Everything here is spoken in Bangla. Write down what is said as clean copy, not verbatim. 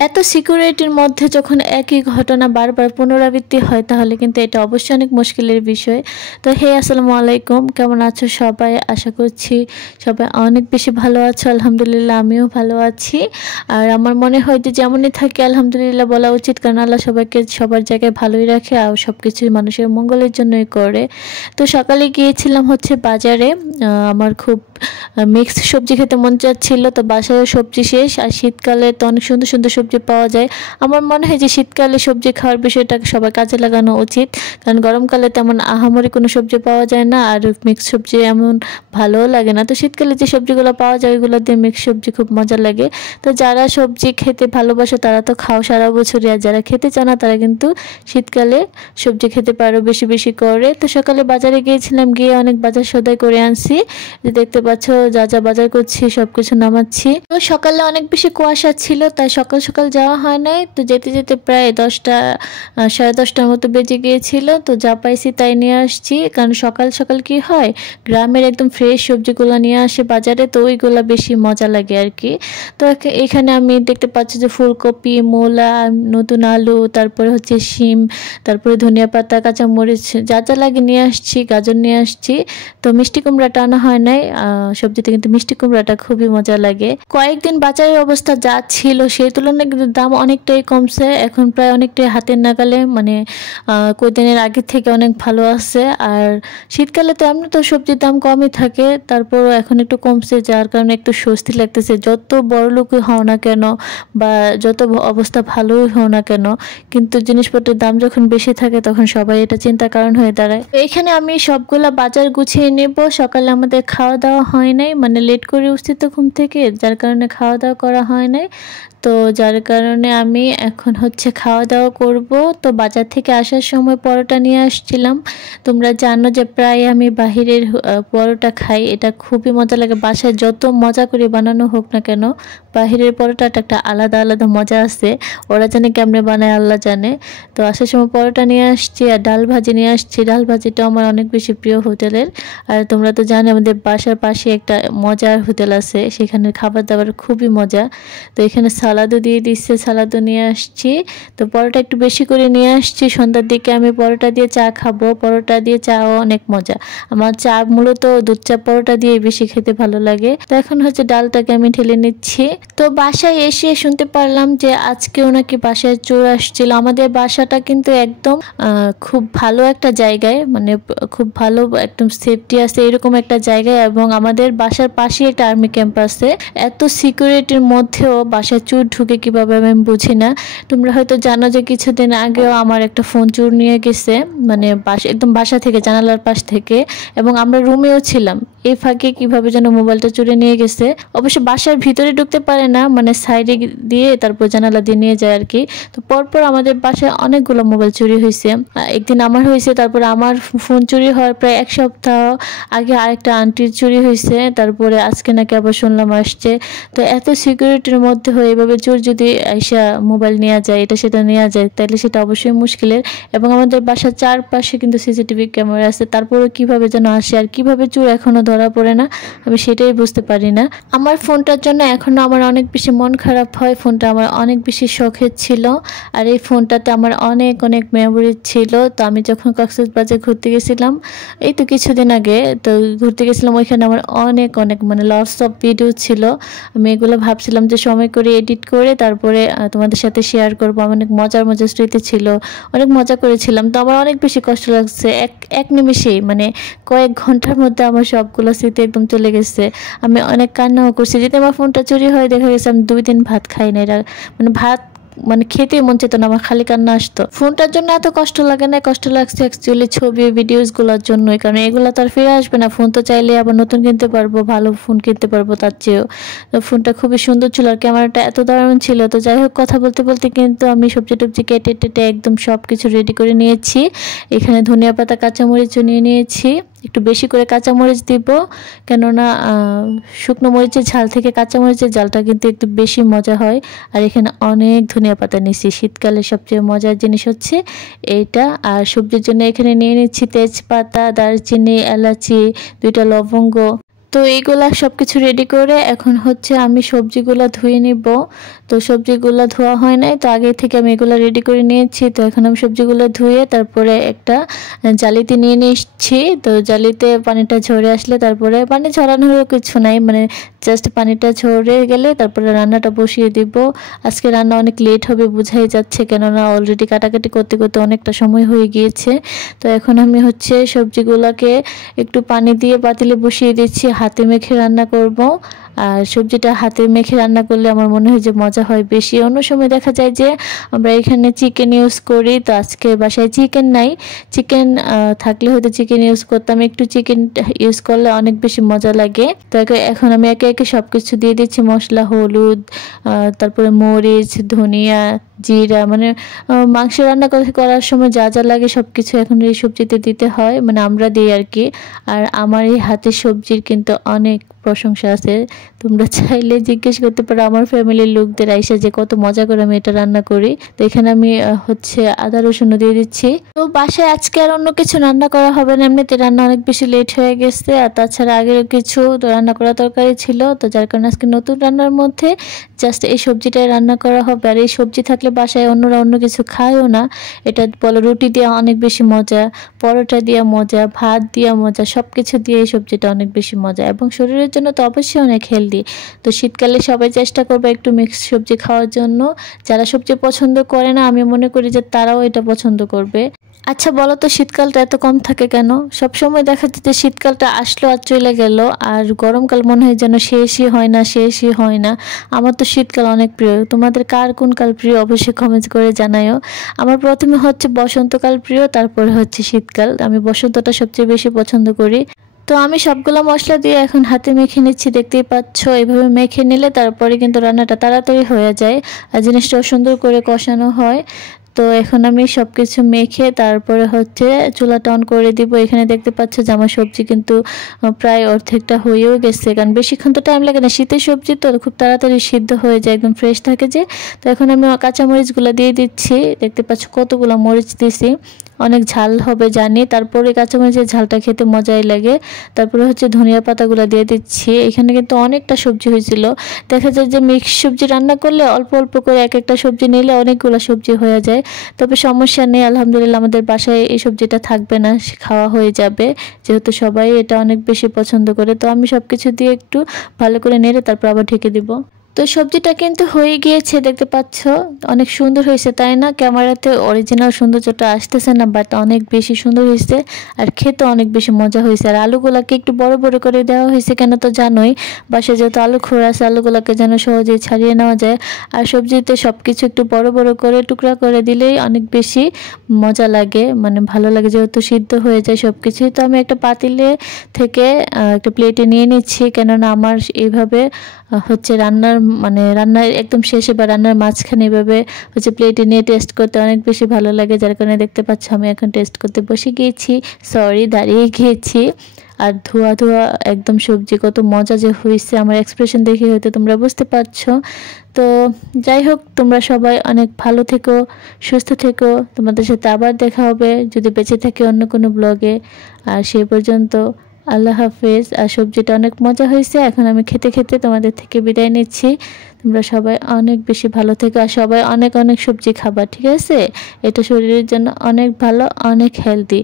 এত সিকিউরিটির মধ্যে যখন একই ঘটনা বারবার পুনরাবৃত্তি হয় তাহলে কিন্তু এটা অবশ্যই অনেক মুশকিলের বিষয়। তো হে আসসালামু আলাইকুম, কেমন আছো সবাই? আশা করছি সবাই অনেক বেশি ভালো আছো। আলহামদুলিল্লাহ আমিও ভালো আছি। আর আমার মনে হয় যে যেমনই থাকে আলহামদুলিল্লাহ বলা উচিত, কারণ আল্লাহ সবাইকে সবার জায়গায় ভালোই রাখে আর সব কিছু মানুষের মঙ্গলের জন্যই করে। তো সকালে গিয়েছিলাম হচ্ছে বাজারে, আমার খুব মিক্সড সবজি খেতে মন চাচ্ছিল। তো বাসায় সবজি শেষ, আর শীতকালে তো অনেক সুন্দর সুন্দর সবজি পাওয়া যায়। আমার মনে হয় যে শীতকালে সবজি খাওয়ার বিষয়টাকে সবাই কাজে লাগানো উচিত, কারণ গরমকালে তেমন আহামরি কোনো সবজি পাওয়া যায় না, আর মিক্স সবজি এমন ভালোও লাগে না। তো শীতকালে যে সবজিগুলো পাওয়া যায় ওইগুলো দিয়ে মিক্স সবজি খুব মজা লাগে। তো যারা সবজি খেতে ভালোবাসে তারা তো খাও সারা বছরই, আর যারা খেতে চায় না তারা কিন্তু শীতকালে সবজি খেতে পারো বেশি বেশি করে। তো সকালে বাজারে গিয়েছিলাম, গিয়ে অনেক বাজার সদাই করে আনছি। যে দেখতে পাচ্ছ যা যা বাজার করছি সবকিছু নামাচ্ছি। তো সকালে অনেক বেশি কুয়াশা ছিল, তাই সকাল সকাল যাওয়া হয় নাই। তো যেতে যেতে প্রায় 10টা 10:30টার মতো বেজে গিয়েছিল। তো যা পাইছি তাই নিয়ে আসছি, কারণ সকাল সকাল কি হয় গ্রামের একদম ফ্রেশ সবজিগুলো নিয়ে আসে বাজারে, তো ওইগুলো বেশি মজা লাগে আর কি। তো এখানে আমি দেখতে পাচ্ছি যে ফুলকপি, মূলা, নতুন আলু, তারপরে হচ্ছে শিম, তারপরে ধনিয়া পাতা, কাঁচামরিচ যা যা লাগে নিয়ে আসছি, গাজর নিয়ে আসছি। তো মিষ্টি কুমড়াটা আনা হয় নাই, সবজিতে কিন্তু মিষ্টি কুমড়াটা খুবই মজা লাগে। কয়েকদিন বাজারের অবস্থা যা ছিল সেই তুলনায় কিন্তু দাম অনেকটাই কমছে, এখন প্রায় অনেকটাই হাতের নাগালে, মানে কয়েকদিনের আগের থেকে অনেক ভালো আছে। আর শীতকালে তো এমনি তো সবজির দাম কমই থাকে, তারপরও এখন একটু কমছে, যার কারণে একটু স্বস্তি লাগতেছে। যত বড় লোকই হও না কেন বা যত অবস্থা ভালোই হও না কেন, কিন্তু জিনিসপত্রের দাম যখন বেশি থাকে তখন সবাই এটা চিন্তার কারণ হয়ে দাঁড়ায়। এখানে আমি সবগুলা বাজার গুছিয়ে নেব। সকালে আমাদের খাওয়া দাওয়া হয় নাই, মানে লেট করে উঠছি তো ঘুম থেকে, যার কারণে খাওয়া দাওয়া করা হয় নাই। তো যার কারণে আমি এখন হচ্ছে খাওয়া দাওয়া করব। তো বাজার থেকে আসার সময় পরোটা নিয়ে আসছিলাম। তোমরা জানো যে প্রায় আমি বাহিরের পরোটা খাই, এটা খুবই মজা লাগে। বাসায় যত মজা করে বানানো হোক না কেন, বাহিরের পরোটাটা একটা আলাদা আলাদা মজা আছে। ওরা জানে কেমনে বানায় আল্লাহ জানে। তো আসার সময় পরোটা নিয়ে আসছি আর ডাল ভাজি নিয়ে আসছি। ডাল ভাজিটা আমার অনেক বেশি প্রিয় হোটেলের। আর তোমরা তো জানো আমাদের বাসার পাশে একটা মজার হোটেল আছে, সেখানে খাবার দাবার খুবই মজা। তো এখানে সালাদও দিয়ে দিচ্ছে, সালাদও নিয়ে আসছি। তো পরোটা একটু বেশি করে নিয়ে আসছি, সন্ধ্যার দিকে আমি পরোটা দিয়ে চা খাবো। পরোটা দিয়ে চাও অনেক মজা। আমার চা মূলত দুধ চা পরোটা দিয়ে বেশি খেতে ভালো লাগে। তো এখন হচ্ছে ডালটাকে আমি ঢেলে নিচ্ছি। তো বাসায় এসে শুনতে পারলাম যে আজকেও নাকি বাসায় চোর আসছিল। আমাদের বাসাটা কিন্তু একদম খুব ভালো একটা জায়গায়, মানে খুব ভালো একদম সেফটি আছে এরকম একটা জায়গায়, এবং আমাদের বাসার পাশে একটা আর্মি ক্যাম্প আছে। এত সিকিউরিটির মধ্যেও বাসায় চোর ঢুকে কিভাবে আমি বুঝি না। তোমরা হয়তো জানো যে কিছুদিন আগেও আমার একটা ফোন চোর নিয়ে গেছে, মানে একদম বাসা থেকে জানালার পাশ থেকে, এবং আমরা রুমেও ছিলাম। এই ফাঁকে কিভাবে যেন মোবাইলটা চুরি নিয়ে গেছে। অবশ্য বাসার ভিতরে ঢুকতে পারে না, মানে সাইডে দিয়ে তারপর জানালা দিয়ে নিয়ে যায় আর কি। তো পরপর আমাদের বাসায় অনেকগুলো মোবাইল চুরি হয়েছে। একদিন আমার হয়েছে, তারপরে আমার ফোন চুরি হওয়ার প্রায় 1 সপ্তাহ আগে আরেকটা আন্টির চুরি হয়েছে, তারপরে আজকে নাকি আবার শুনলাম আসছে। তো এত সিকিউরিটির মধ্যে হয়ে এভাবে চোর যদি আইসা মোবাইল নেওয়া যায়, এটা সেটা নেওয়া যায়, তাহলে সেটা অবশ্যই মুশকিলের। এবং আমাদের বাসার চারপাশে কিন্তু সিসিটিভি ক্যামেরা আছে, তারপরেও কিভাবে যেন আসে আর কিভাবে চোর এখনো ধরা পড়ে না, আমি সেটাই বুঝতে পারি না। আমার ফোনটার জন্য এখনো আমার অনেক বেশি মন খারাপ হয়। ফোনটা আমার অনেক বেশি শখের ছিল, আর এই ফোনটাতে আমার অনেক অনেক মেমোরি ছিল। তো আমি যখন কক্সবাজার ঘুরতে গেছিলাম এই তো কিছুদিন আগে, তো ঘুরতে গেছিলাম, ওইখানে আমার অনেক অনেক মানে লটস অফ ভিডিও ছিল। আমি এগুলো ভাবছিলাম যে সময় করে এডিট করে তারপরে তোমাদের সাথে শেয়ার করবো। অনেক মজার মজার স্মৃতি ছিল, অনেক মজা করেছিলাম। তো আমার অনেক বেশি কষ্ট লাগছে, এক নিমেষেই, মানে কয়েক ঘন্টার মধ্যে আমার সবগুলো স্মৃতি একদম চলে গেছে। আমি অনেক কান্নাও করছি। যদি আমার ফোনটা চুরি হয় দেখা গেছে আমি 2 দিন ভাত খাই না, মানে ভাত মানে খেতে মন চেত না, আমার খালি কান্না আসতো। ফোনটার জন্য এত কষ্ট লাগে না, কষ্ট লাগছে অ্যাকচুয়ালি ছবি ভিডিওস গুলোর জন্যই, কারণ এগুলো তো আর ফিরে আসবে না। ফোন তো চাইলে আবার নতুন কিনতে পারবো, ভালো ফোন কিনতে পারবো তার চেয়েও। তো ফোনটা খুবই সুন্দর ছিল আর ক্যামেরাটা এত দারুণ ছিল। তো যাই হোক, কথা বলতে বলতে কিন্তু আমি সবজি টবজি কেটে টেটে একদম সব কিছু রেডি করে নিয়েছি। এখানে ধনিয়া পাতা কাঁচামরিচও নিয়ে নিয়েছি, একটু বেশি করে কাঁচামরিচ দিব, কেননা শুকনো মরিচের ঝাল থেকে কাঁচামরিচের ঝালটা কিন্তু একটু বেশি মজা হয়। আর এখানে অনেক ধনিয়া পাতা নিচ্ছি, শীতকালে সবচেয়ে মজার জিনিস হচ্ছে এইটা। আর সবজির জন্য এখানে নিয়ে নিচ্ছি তেজপাতা, দারচিনি, এলাচি, 2টা লবঙ্গ। তো এইগুলা সব কিছু রেডি করে এখন হচ্ছে আমি সবজিগুলো ধুয়ে নিব। তো সবজিগুলো ধোয়া হয় নাই, তো আগে থেকে আমি এগুলো রেডি করে নিয়েছি। তো এখন আমি সবজিগুলো ধুয়ে তারপরে একটা জালিতে নিয়ে নিচ্ছি। তো জালিতে পানিটা ঝরে আসলে তারপরে পানি ঝরানোর কিছু নাই, মানে জাস্ট পানিটা ঝরে গেলে তারপরে রান্নাটা বসিয়ে দিব। আজকে রান্না অনেক লেট হবে বোঝাই যাচ্ছে, কেননা অলরেডি কাটাকাটি করতে করতে অনেকটা সময় হয়ে গিয়েছে। তো এখন আমি হচ্ছে সবজিগুলোকে একটু পানি দিয়ে পাতিলে বসিয়ে দিচ্ছি, হাতে মেখে রান্না করব। আর সবজিটা হাতে মেখে রান্না করলে আমার মনে হয় যে মজা হয় বেশি। অন্য সময় দেখা যায় যে আমরা এখানে চিকেন ইউজ করি, তো আজকে বাসায় চিকেন নাই। চিকেন থাকলে হয়তো চিকেন ইউজ করতাম, একটু চিকেন ইউজ করলে অনেক বেশি মজা লাগে। তো এখন আমি একে একে সব কিছু দিয়ে দিচ্ছি, মশলা, হলুদ, তারপরে মরিচ, ধনিয়া, জিরা, মানে মাংস রান্না করার সময় যা যা লাগে সব কিছু এখন এই সবজিতে দিতে হয়, মানে আমরা দিই আর কি। আর আমার এই হাতের সবজির কিন্তু অনেক প্রশংসা আছে, তোমরা চাইলে জিজ্ঞেস করতে পারো আমার ফ্যামিলির লোকদের আইসা যে কত মজা করে আমি এটা রান্না করি। তো এখানে আমি হচ্ছে আদা রসুন দিয়ে দিচ্ছি। তো বাসায় আজকে আর অন্য কিছু রান্না করা হবে না, এমনিতে রান্না অনেক বেশি লেট হয়ে গেছে, আর তাছাড়া আগের কিছু তো রান্না করা তরকারি ছিল, তো যার কারণে আজকে নতুন রান্নার মধ্যে জাস্ট এই সবজিটাই রান্না করা হবে। আর এই সবজি থাকলে বাসায় অন্যরা অন্য কিছু খায়ও না। এটা বলো রুটি দিয়ে অনেক বেশি মজা, পরোটা দিয়ে মজা, ভাত দিয়ে মজা, সব কিছু দিয়ে এই সবজিটা অনেক বেশি মজা এবং শরীরের জন্য তো অবশ্যই অনেক হেলদি। তো শীতকালে সবাই চেষ্টা করবে একটু মিক্স সবজি খাওয়ার জন্য। যারা সবজি পছন্দ করে না, আমি মনে করি যে তারাও এটা পছন্দ করবে। আচ্ছা বলো তো, শীতকালটা এত কম থাকে কেন? সব সময় দেখা যায় যে শীতকালটা আসলো আর চলে গেল, আর গরমকাল মনে হয় যেন শেষই হয় না, শেষই হয় না। আমার তো শীতকাল অনেক প্রিয়, তোমাদের কার কোন কাল প্রিয় অবশ্যই কমেন্ট করে জানাও। আমার প্রথমে হচ্ছে বসন্তকাল প্রিয়, তারপরে হচ্ছে শীতকাল। আমি বসন্তটা সবচেয়ে বেশি পছন্দ করি। তো আমি সবগুলো মশলা দিয়ে এখন হাতে মেখে নিচ্ছি, দেখতেই পাচ্ছ। এইভাবে মেখে নিলে তারপরে কিন্তু রান্নাটা তাড়াতাড়ি হয়ে যায় আর জিনিসটাও সুন্দর করে কষানো হয়। তো এখন আমি সব কিছু মেখে তারপরে হচ্ছে চুলাটা অন করে দিব। এখানে দেখতে পাচ্ছ যে আমার সবজি কিন্তু প্রায় অর্ধেকটা হয়েও গেছে, কারণ বেশিক্ষণ তো টাইম লাগে না, শীতের সবজি তো খুব তাড়াতাড়ি সিদ্ধ হয়ে যায়, একদম ফ্রেশ থাকে যে। তো এখন আমি কাঁচামরিচগুলো দিয়ে দিচ্ছি, দেখতে পাচ্ছ কতগুলো মরিচ দিছি, অনেক ঝাল হবে জানি, তারপরে কাঁচামরিচের ঝালটা খেতে মজাই লাগে। তারপরে হচ্ছে ধনিয়া পাতাগুলো দিয়ে দিচ্ছি। এখানে কিন্তু অনেকটা সবজি হয়েছিল, দেখা যায় যে মিক্স সবজি রান্না করলে অল্প অল্প করে এক একটা সবজি নিলে অনেকগুলো সবজি হয়ে যায়। তবে সমস্যা নেই, আলহামদুলিল্লাহ আমাদের বাসায় এই সবজিটা থাকবে না, খাওয়া হয়ে যাবে, যেহেতু সবাই এটা অনেক বেশি পছন্দ করে। তো আমি সব কিছু দিয়ে একটু ভালো করে নেড়ে তারপর আবার ঢেকে দিব। তো সবজিটা কিন্তু হয়ে গিয়েছে, দেখতে পাচ্ছ অনেক সুন্দর হয়েছে, তাই না? ক্যামেরাতে অরিজিনাল সৌন্দর্যটা আসতেছে না, বাট অনেক বেশি সুন্দর হয়েছে আর খেতে অনেক বেশি মজা হয়েছে। আর আলুগুলাকে একটু বড় বড় করে দেওয়া হয়েছে, কেন তো জানোই বাসায় যেহেতু আলু খোড়া আছে, আলুগুলাকে যেন সহজেই ছাড়িয়ে নেওয়া যায়। আর সবজিতে সব কিছু একটু বড় বড় করে টুকরা করে দিলেই অনেক বেশি মজা লাগে, মানে ভালো লাগে, যেহেতু সিদ্ধ হয়ে যায় সব কিছুই। তো আমি একটা পাতিলে থেকে একটা প্লেটে নিয়ে নিচ্ছি, কেননা আমার এইভাবে হচ্ছে রান্নার একদম শেষে বা রান্নার মাঝখানে এভাবে হচ্ছে প্লেটে নিয়ে টেস্ট করতে অনেক বেশি ভালো লাগে, যার কারণে দেখতে পাচ্ছ আমি এখন টেস্ট করতে বসে গিয়েছি, দাঁড়িয়ে গিয়েছি। আর ধোয়া ধোয়া একদম সবজি কত মজা যে হয়েছে, আমার এক্সপ্রেশন দেখে হয়তো তোমরা বুঝতে পারছো। তো যাই হোক, তোমরা সবাই অনেক ভালো থেকো, সুস্থ থেকো, তোমাদের সাথে আবার দেখা হবে যদি বেঁচে থাকি অন্য কোনো ব্লগে। আর সেই পর্যন্ত আল্লাহ হাফেজ। আর সবজিটা অনেক মজা হয়েছে, এখন আমি খেতে খেতে তোমাদের থেকে বিদায় নিচ্ছি। তোমরা সবাই অনেক বেশি ভালো থেকো আর সবাই অনেক অনেক সবজি খাবা, ঠিক আছে? এটা শরীরের জন্য অনেক ভালো, অনেক হেলদি।